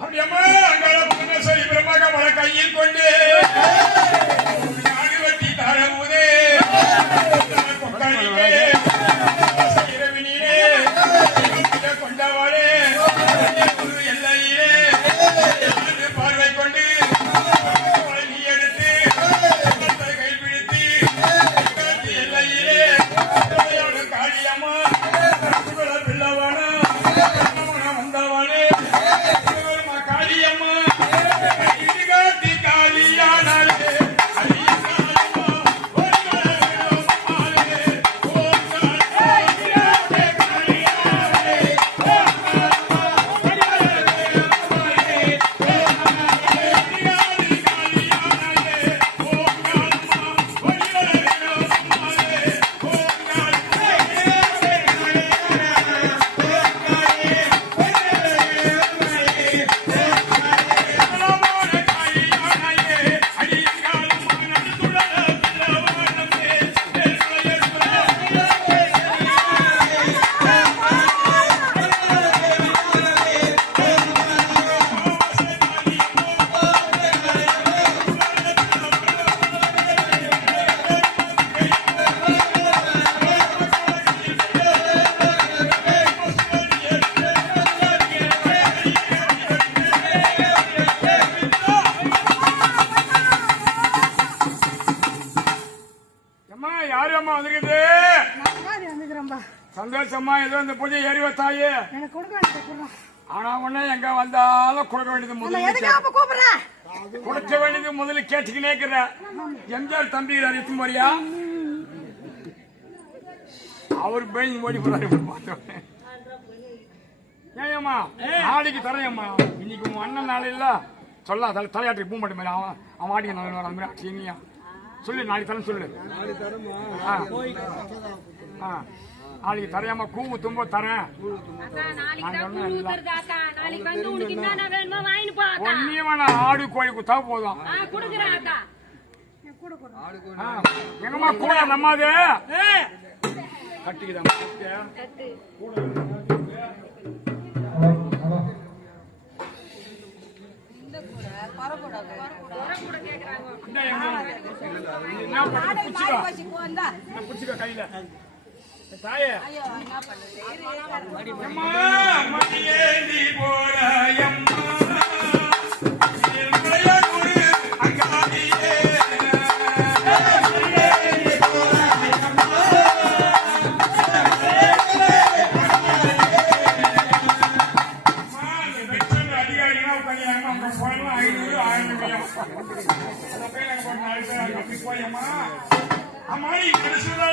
அப்படியம்மா அங்கே சொல்லி பிரமாக மழை கையில் கொண்டு நாடு வட்டி தாழவுதே இரவினே கொண்டவாளே எல்லையே பார்வை கொண்டு நீ எடுத்து கைப்பிடித்து எல்லையிலே காளியம்மா பிள்ளவானா வந்தவாளே காளியம்மா இடுகாட்டி காளியானாலே சந்தோஷமா ஏதோ இந்த பூஜை ஏறி வச்சாயே ஆனா உடனே எங்க வந்தாலும் கொடுக்க வேண்டியது கொடுக்க வேண்டியது முதல்ல கேட்டுக்கினே இருக்கிற எம்ஜிஆர் தம்பி எத்தும் போறியா அவர் பயந்து ஓடி போறாரு பார்த்தோம் ஏம்மா நாளைக்கு தரையம்மா இன்னைக்கு உன் அண்ணன் நாள் இல்ல சொல்ல தலையாட்டுக்கு பூ மாட்டேன் அவன் ஆடிக்க நல்ல சீனியா சொல்லு நாளைக்கு தரம் சொல்லு நாளைக்கு தரையாம கூவு தும்ப தரேன் ஆடு கோழி குத்தா போதும் எங்கம்மா கூட நம்மாது கட்டிக்குதான் பிடிச்சிக்க கையில தாயே மதியேந்தி போறாயம்மா அங்காதியே அதிகாரிகளா உட்காந்து போயமா 500 1000 போயமா அம்மா கடைசியில்